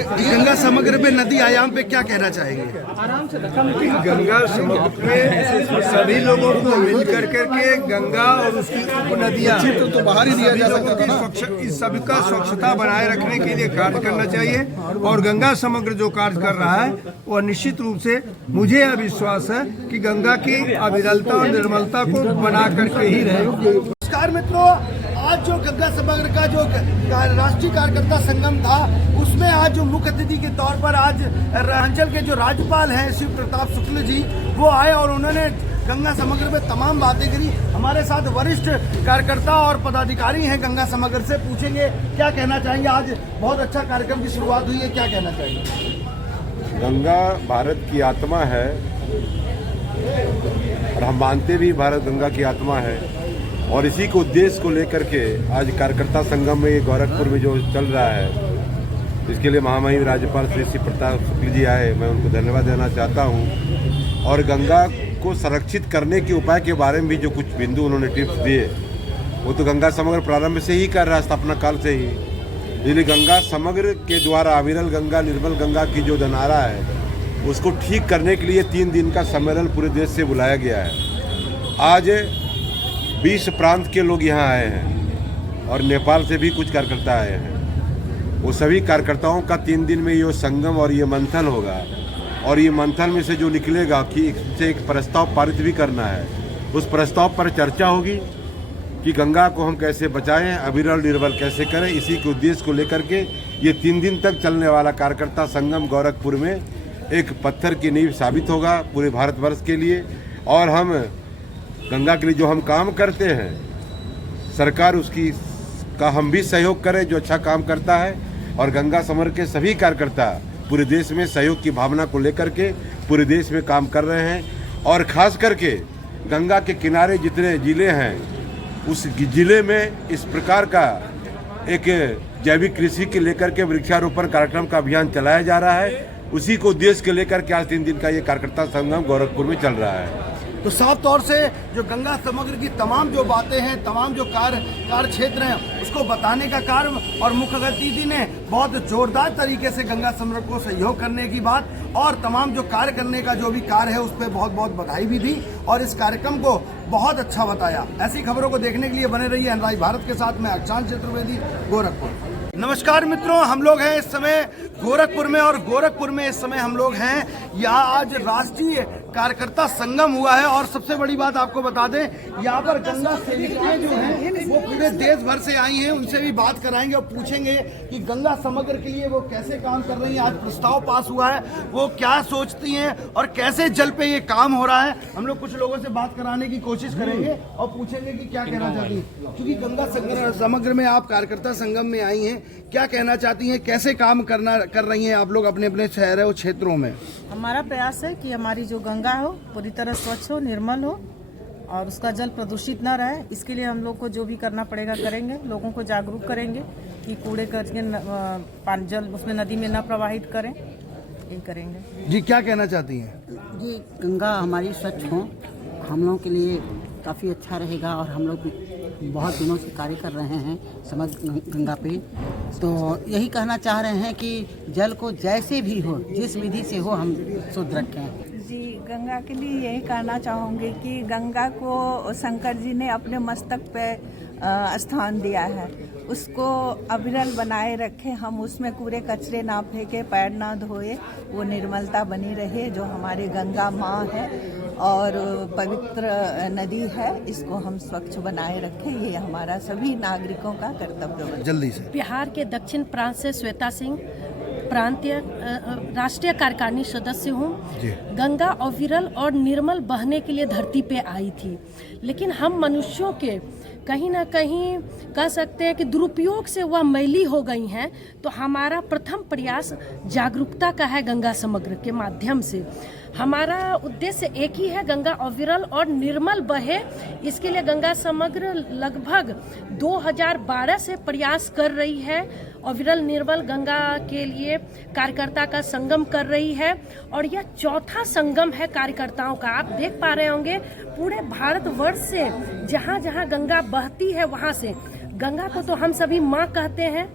गंगा समग्र पे नदी आयाम पे क्या कहना चाहेंगे? गंगा समग्र में सभी लोगों को मिल करके गंगा और उसकी उपनदियां तो बाहर ही दिया जा सकता है। इस सबका स्वच्छता बनाए रखने के लिए कार्य करना चाहिए और गंगा समग्र जो कार्य कर रहा है वह निश्चित रूप से मुझे यह विश्वास है कि गंगा की अविरलता और निर्मलता को बना करके ही रहेगी। नमस्कार मित्रों, आज जो गंगा समग्र का जो राष्ट्रीय कार्यकर्ता संगम था उसमें आज जो मुख्य अतिथि के तौर पर आज अंचल के जो राज्यपाल हैं शिव प्रताप शुक्ल जी वो आए और उन्होंने गंगा समग्र में तमाम बातें करी। हमारे साथ वरिष्ठ कार्यकर्ता और पदाधिकारी हैं गंगा समग्र से, पूछेंगे क्या कहना चाहेंगे। आज बहुत अच्छा कार्यक्रम की शुरुआत हुई है, क्या कहना चाहेंगे? गंगा भारत की आत्मा है और हम मानते भी भारत गंगा की आत्मा है और इसी को उद्देश्य को लेकर के आज कार्यकर्ता संगम में गोरखपुर में जो चल रहा है इसके लिए महामहिम राज्यपाल श्री शिव प्रताप शुक्ल जी आए, मैं उनको धन्यवाद देना चाहता हूं। और गंगा को संरक्षित करने के उपाय के बारे में भी जो कुछ बिंदु उन्होंने टिप्स दिए वो तो गंगा समग्र प्रारंभ से ही कर रहा है, स्थापना काल से ही। इसलिए गंगा समग्र के द्वारा अविरल गंगा निर्मल गंगा की जो नारा है उसको ठीक करने के लिए 3 दिन का सम्मेलन पूरे देश से बुलाया गया है। आज 20 प्रांत के लोग यहाँ आए हैं और नेपाल से भी कुछ कार्यकर्ता आए हैं। वो सभी कार्यकर्ताओं का 3 दिन में ये संगम और ये मंथन होगा और ये मंथन में से जो निकलेगा कि इससे एक प्रस्ताव पारित भी करना है। उस प्रस्ताव पर चर्चा होगी कि गंगा को हम कैसे बचाएं, अविरल निर्मल कैसे करें। इसी के उद्देश्य को लेकर के ये 3 दिन तक चलने वाला कार्यकर्ता संगम गोरखपुर में एक पत्थर की नींव साबित होगा पूरे भारतवर्ष के लिए। और हम गंगा के लिए जो हम काम करते हैं सरकार उसकी का हम भी सहयोग करें जो अच्छा काम करता है। और गंगा समग्र के सभी कार्यकर्ता पूरे देश में सहयोग की भावना को लेकर के पूरे देश में काम कर रहे हैं। और खास करके गंगा के किनारे जितने जिले हैं उस जिले में इस प्रकार का एक जैविक कृषि के लेकर के वृक्षारोपण कार्यक्रम का अभियान चलाया जा रहा है। उसी को उद्देश्य के लेकर के आज 3 दिन का ये कार्यकर्ता संगम गोरखपुर में चल रहा है। तो साफ तौर से जो गंगा समग्र की तमाम जो बातें हैं, तमाम जो कार्य क्षेत्र हैं उसको बताने का कार्य और मुख्य अतिथि ने बहुत जोरदार तरीके से गंगा समग्र को सहयोग करने की बात और तमाम जो कार्य करने का जो भी कार्य है उस पर बहुत बहुत बधाई भी दी और इस कार्यक्रम को बहुत अच्छा बताया। ऐसी खबरों को देखने के लिए बने रहिए अनराज भारत के साथ में अक्षांश चतुर्वेदी, गोरखपुर। नमस्कार मित्रों, हम लोग हैं इस समय गोरखपुर में और गोरखपुर में इस समय हम लोग हैं यहाँ आज राष्ट्रीय कार्यकर्ता संगम हुआ है। और सबसे बड़ी बात आपको बता दें यहाँ पर गंगा सेविकाएं जो हैं वो पूरे देश भर से आई हैं, उनसे भी बात कराएंगे और पूछेंगे कि गंगा समग्र के लिए वो कैसे काम कर रही हैं। आज प्रस्ताव पास हुआ है, वो क्या सोचती हैं और कैसे जल पे ये काम हो रहा है। हम लोग कुछ लोगों से बात कराने की कोशिश करेंगे और पूछेंगे कि क्या कहना चाहती हैं। क्योंकि गंगा समग्र में आप कार्यकर्ता संगम में आई हैं, क्या कहना चाहती हैं, कैसे काम कर रही हैं आप लोग अपने अपने शहर और क्षेत्रों में? हमारा प्रयास है कि हमारी जो गंगा हो पूरी तरह स्वच्छ हो, निर्मल हो और उसका जल प्रदूषित न रहे। इसके लिए हम लोग को जो भी करना पड़ेगा करेंगे। लोगों को जागरूक करेंगे कि कूड़े करके पानी जल उसमें नदी में न प्रवाहित करें, यही करेंगे। जी क्या कहना चाहती हैं? ये गंगा हमारी स्वच्छ हो हम लोगों के लिए काफ़ी अच्छा रहेगा और हम लोग बहुत दिनों से कार्य कर रहे हैं समग्र गंगा पे। तो यही कहना चाह रहे हैं कि जल को जैसे भी हो, जिस विधि से हो, हम शुद्ध रखें। जी, गंगा के लिए यही कहना चाहूँगी कि गंगा को शंकर जी ने अपने मस्तक पे स्थान दिया है, उसको अविरल बनाए रखें। हम उसमें कूड़े कचरे ना फेंके, पैर ना धोए, वो निर्मलता बनी रहे जो हमारी गंगा माँ है और पवित्र नदी है। इसको हम स्वच्छ बनाए रखें, ये हमारा सभी नागरिकों का कर्तव्य है। जल्दी से। बिहार के दक्षिण प्रांत से श्वेता सिंह, प्रांतीय राष्ट्रीय कार्यकारिणी सदस्य हूँ। गंगा अविरल और निर्मल बहने के लिए धरती पे आई थी, लेकिन हम मनुष्यों के कहीं ना कहीं कह सकते हैं कि दुरुपयोग से वह मैली हो गई हैं। तो हमारा प्रथम प्रयास जागरूकता का है। गंगा समग्र के माध्यम से हमारा उद्देश्य एक ही है, गंगा अविरल और निर्मल बहे। इसके लिए गंगा समग्र लगभग 2012 से प्रयास कर रही है। अविरल निर्मल गंगा के लिए कार्यकर्ता का संगम कर रही है और यह चौथा संगम है कार्यकर्ताओं का। आप देख पा रहे होंगे पूरे भारतवर्ष से जहाँ जहाँ गंगा बहती है वहाँ से। गंगा को तो हम सभी माँ कहते हैं,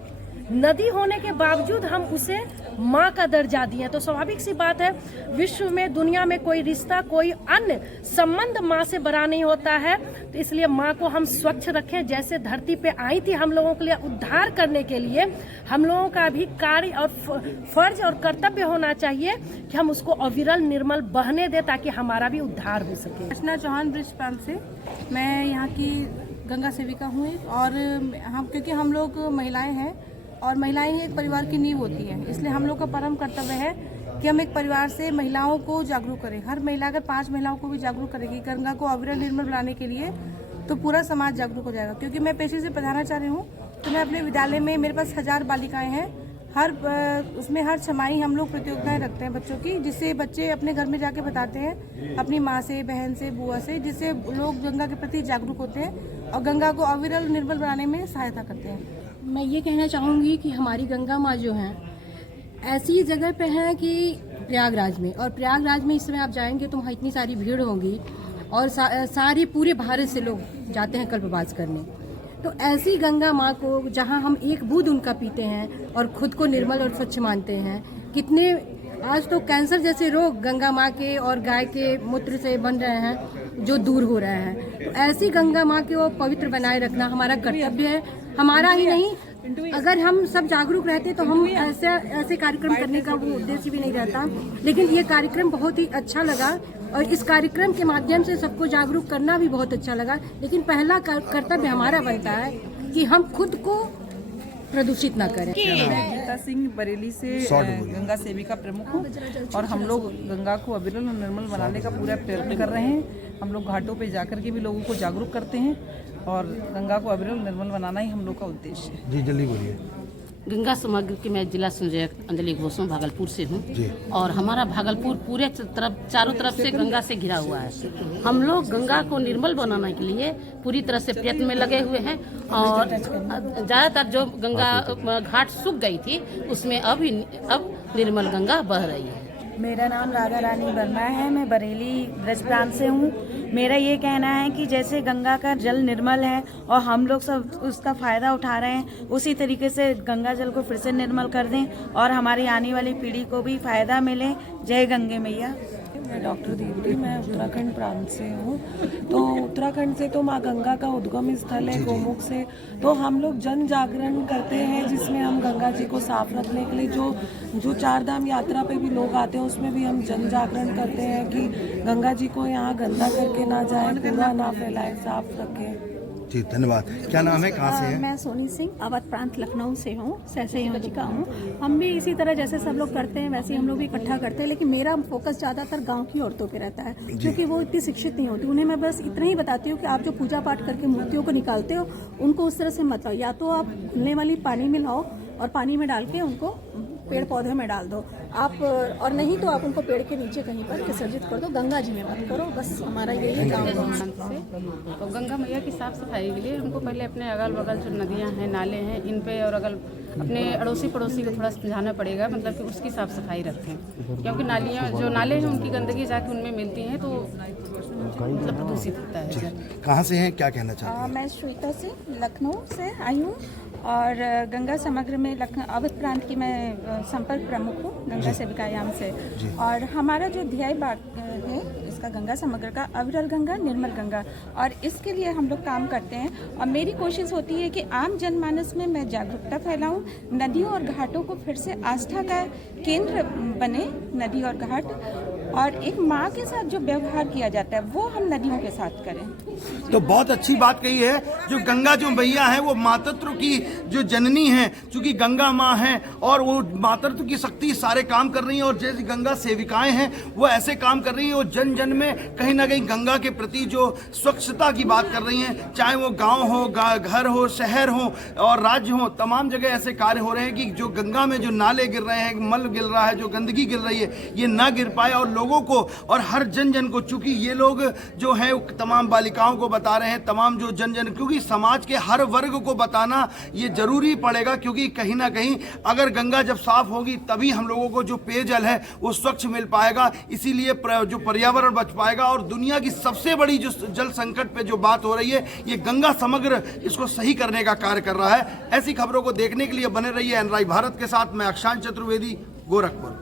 नदी होने के बावजूद हम उसे माँ का दर्जा दिए। तो स्वाभाविक सी बात है, विश्व में दुनिया में कोई रिश्ता, कोई अन्य संबंध माँ से बड़ा नहीं होता है। तो इसलिए माँ को हम स्वच्छ रखें। जैसे धरती पे आई थी हम लोगों के लिए उद्धार करने के लिए, हम लोगों का भी कार्य और फर्ज और कर्तव्य होना चाहिए कि हम उसको अविरल निर्मल बहने दें ताकि हमारा भी उद्धार हो सके। अर्चना चौहान ब्रिज प्रांत से, मैं यहाँ की गंगा सेविका हूँ और क्योंकि हम लोग महिलाएं हैं और महिलाएं ही एक परिवार की नींव होती हैं, इसलिए हम लोग का परम कर्तव्य है कि हम एक परिवार से महिलाओं को जागरूक करें। हर महिला अगर 5 महिलाओं को भी जागरूक करेगी गंगा को अविरल निर्मल बनाने के लिए, तो पूरा समाज जागरूक हो जाएगा। क्योंकि मैं पेशे से प्रधानाचार्य हूँ, तो मैं अपने विद्यालय में, मेरे पास 1000 बालिकाएँ हैं, उसमें हर छमाही हम लोग प्रतियोगिताएं रखते हैं बच्चों की, जिससे बच्चे अपने घर में जाके बताते हैं अपनी माँ से, बहन से, बुआ से, जिससे लोग गंगा के प्रति जागरूक होते हैं और गंगा को अविरल निर्मल बनाने में सहायता करते हैं। मैं ये कहना चाहूँगी कि हमारी गंगा माँ जो हैं ऐसी जगह पे हैं कि प्रयागराज में, और प्रयागराज में इस समय आप जाएंगे तो वहाँ इतनी सारी भीड़ होगी और सारे पूरे भारत से लोग जाते हैं कल्पवास करने। तो ऐसी गंगा माँ को जहाँ हम एक बूंद उनका पीते हैं और खुद को निर्मल और स्वच्छ मानते हैं, कितने आज तो कैंसर जैसे रोग गंगा माँ के और गाय के मूत्र से बन रहे हैं, जो दूर हो रहे हैं। तो ऐसी गंगा माँ को पवित्र बनाए रखना हमारा कर्तव्य है, हमारा ही नहीं। अगर हम सब जागरूक रहते तो हम ऐसे कार्यक्रम करने का वो उद्देश्य भी नहीं रहता। लेकिन ये कार्यक्रम बहुत ही अच्छा लगा और इस कार्यक्रम के माध्यम से सबको जागरूक करना भी बहुत अच्छा लगा। लेकिन पहला कर्तव्य हमारा बनता है कि हम खुद को प्रदूषित ना करें। मैं गीता सिंह बरेली से गंगा सेविका प्रमुख हूँ और हम लोग गंगा को अविरल और निर्मल बनाने का पूरा प्रयत्न कर रहे हैं। हम लोग घाटों पे जाकर के भी लोगों को जागरूक करते हैं और गंगा को अविरल निर्मल बनाना ही हम लोग का उद्देश्य है। जी जल्दी बोलिए। गंगा समग्र की मैं जिला संयोजक अंजलि घोषों भागलपुर से हूँ और हमारा भागलपुर पूरे चारों तरफ से गंगा से घिरा हुआ है। हम लोग गंगा को निर्मल बनाने के लिए पूरी तरह से प्रयत्न में लगे हुए हैं और ज़्यादातर जो गंगा घाट सूख गई थी उसमें अब निर्मल गंगा बह रही है। मेरा नाम राधा रानी वर्मा है, मैं बरेली ब्रज प्रांत से हूँ। मेरा ये कहना है कि जैसे गंगा का जल निर्मल है और हम लोग सब उसका फ़ायदा उठा रहे हैं, उसी तरीके से गंगा जल को फिर से निर्मल कर दें और हमारी आने वाली पीढ़ी को भी फ़ायदा मिले। जय गंगे मैया। मैं डॉक्टर दीप्ति, मैं उत्तराखंड प्रांत से हूँ। तो उत्तराखंड से तो माँ गंगा का उद्गम स्थल है गोमुख से, तो हम लोग जन जागरण करते हैं जिसमें हम गंगा जी को साफ रखने के लिए जो 4 धाम यात्रा पे भी लोग आते हैं उसमें भी हम जन जागरण करते हैं कि गंगा जी को यहाँ गंदा करके ना जाए, कूड़ा ना फैलाए, साफ रखें। जी धन्यवाद। क्या नाम है, कहाँ से हैं? मैं सोनी सिंह अवध प्रांत लखनऊ से हूँ, सहसंयोजिका हूँ। हम भी इसी तरह जैसे सब लोग करते हैं वैसे हम लोग भी इकट्ठा करते हैं, लेकिन मेरा फोकस ज़्यादातर गांव की औरतों पे रहता है क्योंकि वो इतनी शिक्षित नहीं होती। उन्हें मैं बस इतना ही बताती हूँ कि आप जो पूजा पाठ करके मूर्तियों को निकालते हो उनको उस तरह से मत लाओ, या तो आप घुलने वाली पानी में लाओ और पानी में डाल के उनको पेड़ पौधे में डाल दो आप, और नहीं तो आप उनको पेड़ के नीचे कहीं पर विसर्जित कर दो, गंगा जी में मत करो। बस हमारा यही काम है। तो गंगा मैया की साफ सफाई के लिए हमको पहले अपने अगल बगल जो नदियाँ हैं, नाले हैं, इन पे और अपने अड़ोसी पड़ोसी को थोड़ा समझाना पड़ेगा, मतलब कि उसकी साफ सफाई रखें, क्योंकि नाले हैं उनकी गंदगी जाके उनमें मिलती है तो मतलब प्रदूषित होता है। कहाँ से हैं, क्या कहना चाहते हैं? मैं श्वेता सिंह लखनऊ से आई हूँ और गंगा समग्र में अवध प्रांत की मैं संपर्क प्रमुख हूँ गंगा सेविकायाम से। और हमारा जो ध्येय है इसका गंगा समग्र का अविरल गंगा निर्मल गंगा, और इसके लिए हम लोग काम करते हैं। और मेरी कोशिश होती है कि आम जनमानस में मैं जागरूकता फैलाऊं, नदियों और घाटों को फिर से आस्था का केंद्र बने नदी और घाट, और एक माँ के साथ जो व्यवहार किया जाता है वो हम नदियों के साथ करें। तो बहुत अच्छी बात कही है। जो गंगा जो मैया है वो मातृत्व की जो जननी है, चूंकि गंगा माँ है और वो मातृत्व की शक्ति सारे काम कर रही है, और जैसे गंगा सेविकाएं हैं वो ऐसे काम कर रही है, वो जन जन में कहीं ना कहीं गंगा के प्रति जो स्वच्छता की बात कर रही हैं, चाहे वो गाँव हो, घर हो, शहर हो और राज्य हो, तमाम जगह ऐसे कार्य हो रहे हैं कि जो गंगा में जो नाले गिर रहे हैं, मल गिर रहा है, जो गंदगी गिर रही है, ये ना गिर पाए, और लोगों को और हर जन जन को, चूंकि ये लोग जो है तमाम बालिकाओं को बता रहे हैं, तमाम जो जन जन, क्योंकि समाज के हर वर्ग को बताना ये जरूरी पड़ेगा, क्योंकि कहीं ना कहीं अगर गंगा जब साफ होगी तभी हम लोगों को जो पेयजल है वो स्वच्छ मिल पाएगा, इसीलिए जो पर्यावरण बच पाएगा। और दुनिया की सबसे बड़ी जो जल संकट पे जो बात हो रही है, ये गंगा समग्र इसको सही करने का कार्य कर रहा है। ऐसी खबरों को देखने के लिए बने रहिए एनआरआई भारत के साथ। मैं अक्षांश चतुर्वेदी। गोरखपुर।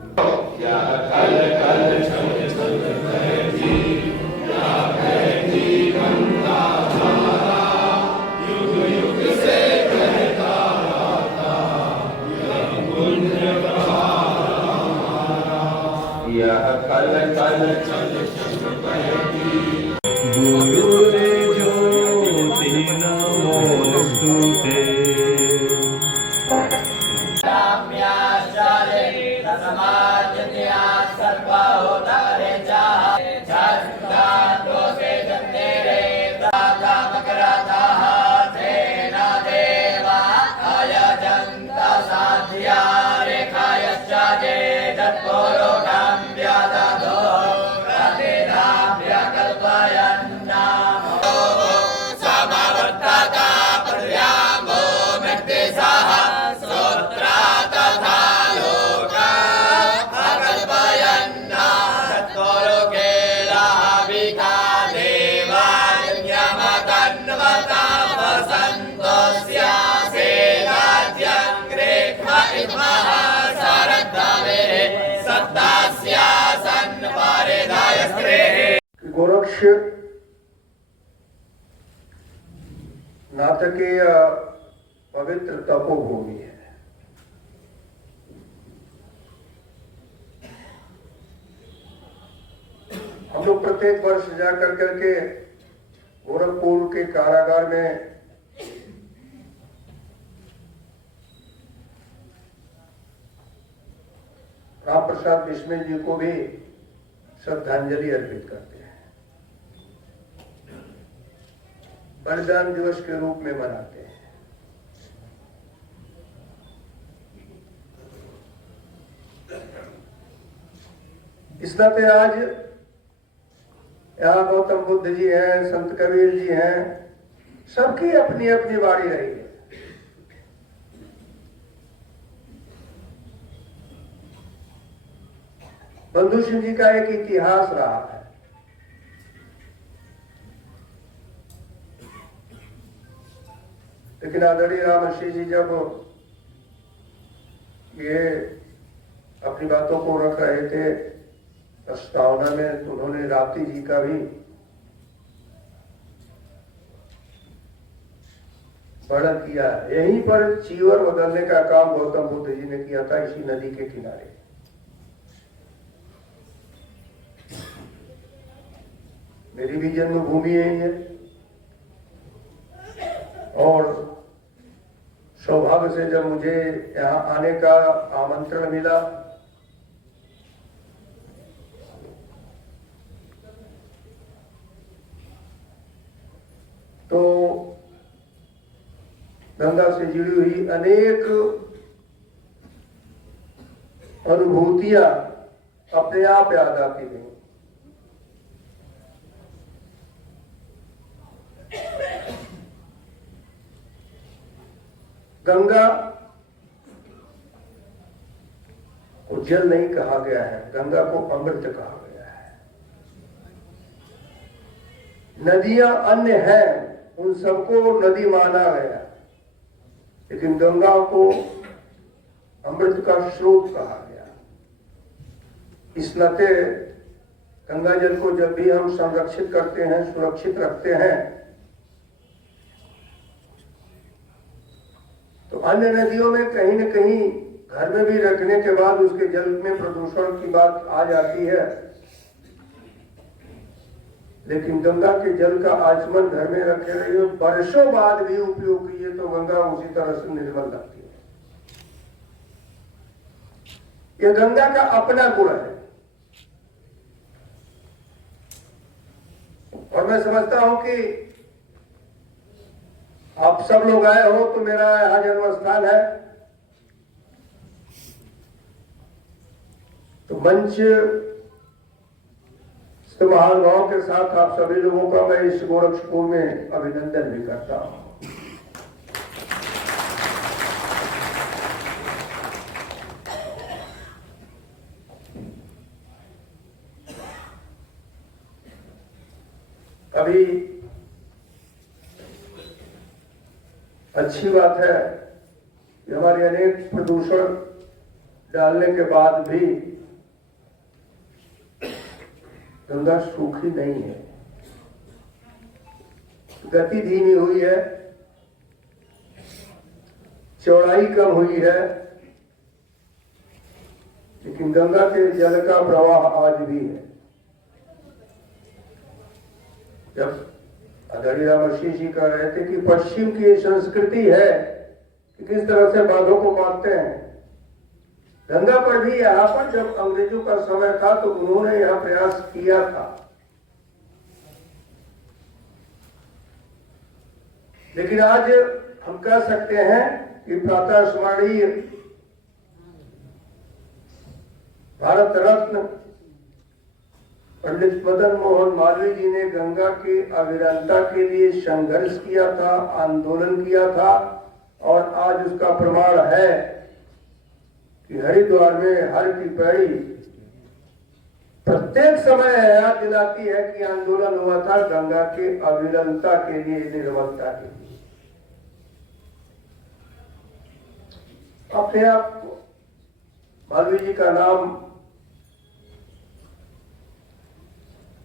गोरक्ष नाटकीय पवित्र तपोभूमि है। हम लोग प्रत्येक वर्ष जाकर करके गोरखपुर के कारागार में राम प्रसाद बिस्मिल जी को भी श्रद्धांजलि अर्पित करते हैं, बलिदान दिवस के रूप में मनाते हैं। इस नाते आज यहाँ गौतम बुद्ध जी हैं, संत कबीर जी हैं, सबकी अपनी अपनी वाणी रही है। बंधु सिंह जी का एक इतिहास रहा है। लेकिन आदरणीय रामर्षि जी जब ये अपनी बातों को रख रहे थे प्रस्तावना में, तो उन्होंने राप्ती जी का भी वर्णन किया। यहीं पर चीवर बदलने का काम गौतम बुद्ध जी ने किया था, इसी नदी के किनारे। मेरी भी जन्मभूमि यही है और सौभाग्य से जब मुझे यहाँ आने का आमंत्रण मिला तो गंगा से जुड़ी हुई अनेक अनुभूतियां अपने आप याद आती गई। गंगा को जल नहीं कहा गया है, गंगा को अमृत कहा गया है। नदियां अन्य हैं, उन सबको नदी माना गया, लेकिन गंगा को अमृत का स्रोत कहा गया। इस नाते गंगा जल को जब भी हम संरक्षित करते हैं, सुरक्षित रखते हैं, तो अन्य नदियों में कहीं न कहीं घर में भी रखने के बाद उसके जल में प्रदूषण की बात आ जाती है, लेकिन गंगा के जल का आचमन घर में रखे रहिए, वर्षों बाद भी उपयोग कीजिए तो गंगा उसी तरह से निर्मल रहती है। यह गंगा का अपना गुण है और मैं समझता हूं कि आप सब लोग आए हो तो मेरा यहाँ जन्म स्थान है, तो मंच से महानुभाव के साथ आप सभी लोगों का मैं इस गोरखपुर में अभिनंदन भी करता हूं। अभी अच्छी बात है कि हमारे अनेक प्रदूषण डालने के बाद भी गंगा सूखी नहीं है, गति धीमी हुई है, चौड़ाई कम हुई है, लेकिन गंगा के जल का प्रवाह आज भी है। जब आदरणीय रामर्षि जी कह रहे थे कि पश्चिम की संस्कृति है कि किस तरह से बांधों को बांधते हैं, गंगा पर भी यहाँ पर जब अंग्रेजों का समय था तो उन्होंने यह प्रयास किया था, लेकिन आज हम कह सकते हैं कि प्रातः स्मरणीय भारत रत्न पंडित मदन मोहन मालवीय जी ने गंगा की अविरलता के लिए संघर्ष किया था, आंदोलन किया था, और आज उसका प्रमाण है कि हरिद्वार में हर की पैड़ी प्रत्येक समय याद दिलाती है कि आंदोलन हुआ था गंगा के अविरलता के लिए, निर्मलता के लिए। अपने आप मालवीय जी का नाम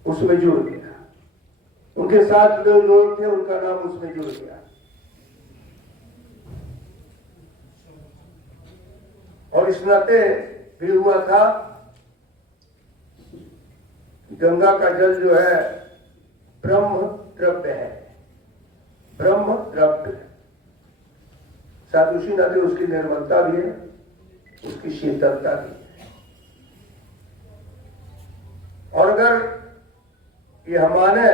उसमें जुड़ गया, उनके साथ जो लोग थे उनका नाम उसमें जुड़ गया, और इस नाते भी हुआ था गंगा का जल जो है ब्रह्म द्रव्य है, ब्रह्म द्रव्य, साथ उसी नाते उसकी निर्मलता भी है, उसकी शीतलता भी है। और अगर ये हम माने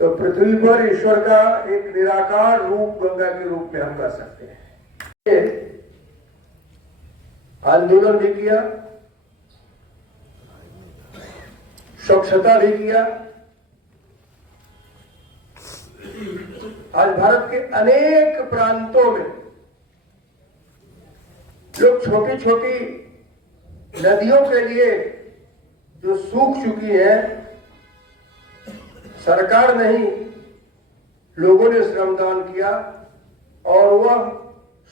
तो पृथ्वी पर ईश्वर का एक निराकार रूप गंगा के रूप में हम कर सकते हैं। आंदोलन भी किया, स्वच्छता भी किया। आज भारत के अनेक प्रांतों में लोग छोटी छोटी नदियों के लिए जो सूख चुकी है, सरकार नहीं, लोगों ने श्रमदान किया और वह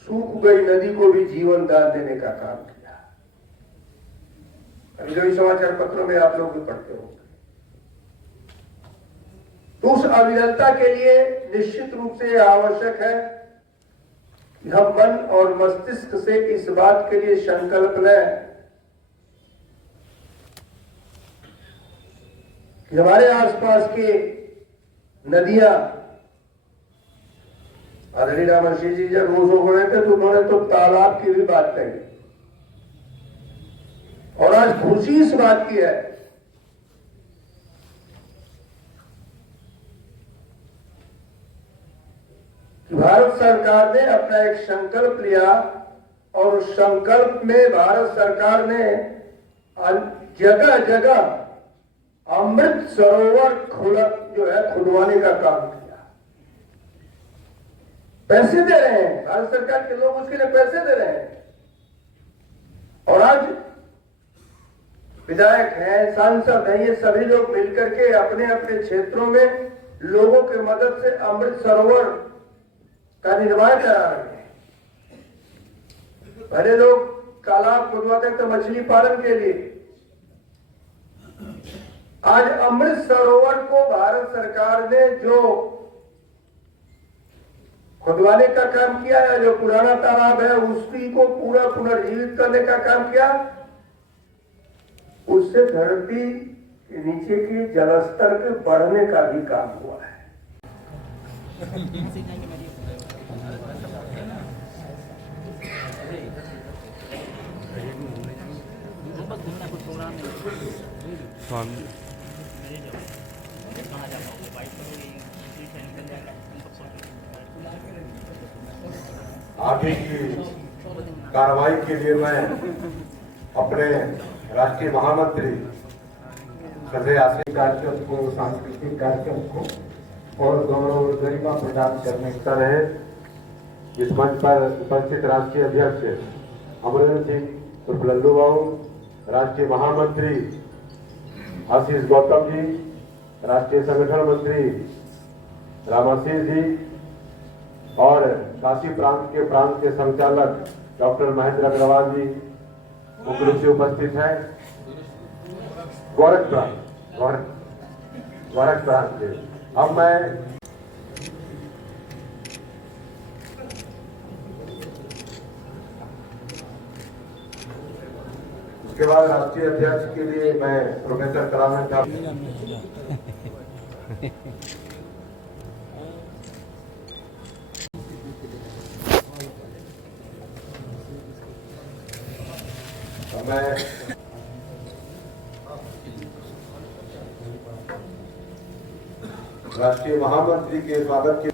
सूख गई नदी को भी जीवन दान देने का काम किया। अभी जो समाचार पत्रों में आप लोग भी पढ़ते होंगे। तो उस अविरलता के लिए निश्चित रूप से यह आवश्यक है कि हम मन और मस्तिष्क से इस बात के लिए संकल्प लें कि हमारे आसपास के नदियां, आदरणीय रामर्षि जी जब रोजो हो रहे थे तो उन्होंने तो तालाब की भी बात कही, और आज खुशी इस बात की है कि भारत सरकार ने अपना एक संकल्प लिया, और उस संकल्प में भारत सरकार ने जगह जगह अमृत सरोवर खुदवाने का काम किया। पैसे दे रहे हैं, भारत सरकार के लोग उसके लिए पैसे दे रहे हैं, और आज विधायक हैं, सांसद हैं, ये सभी लोग मिलकर के अपने अपने क्षेत्रों में लोगों की मदद से अमृत सरोवर का निर्माण करा रहे हैं। पहले लोग तालाब खुदवाते थे मछली पालन के लिए, आज अमृत सरोवर को भारत सरकार ने जो खुदवाने का काम किया है, जो पुराना तालाब है उसी को पूरा पुनर्जीवित करने का काम किया, उससे धरती के नीचे के जलस्तर के बढ़ने का भी काम हुआ है। आगे की कार्रवाई के लिए मैं अपने राष्ट्रीय महामंत्री सदैव कार्यक्रम को, सांस्कृतिक कार्यक्रम को और गौरव और गरिमा प्रदान करने की तरह इस मंच पर उपस्थित राष्ट्रीय अध्यक्ष अमरेंद्र सिंह उर्फ लल्लू बाबू, राष्ट्रीय महामंत्री आशीष गौतम जी, राष्ट्रीय संगठन मंत्री रामाशीष जी और काशी प्रांत के संचालक डॉक्टर महेंद्र अग्रवाल जी मुख्य रूप से उपस्थित है। गोरख प्रांत से अब मैं उसके बाद राष्ट्रीय अध्यक्ष के लिए मैं प्रोफेसर कलाम मैं राष्ट्रीय महामंत्री के स्वागत के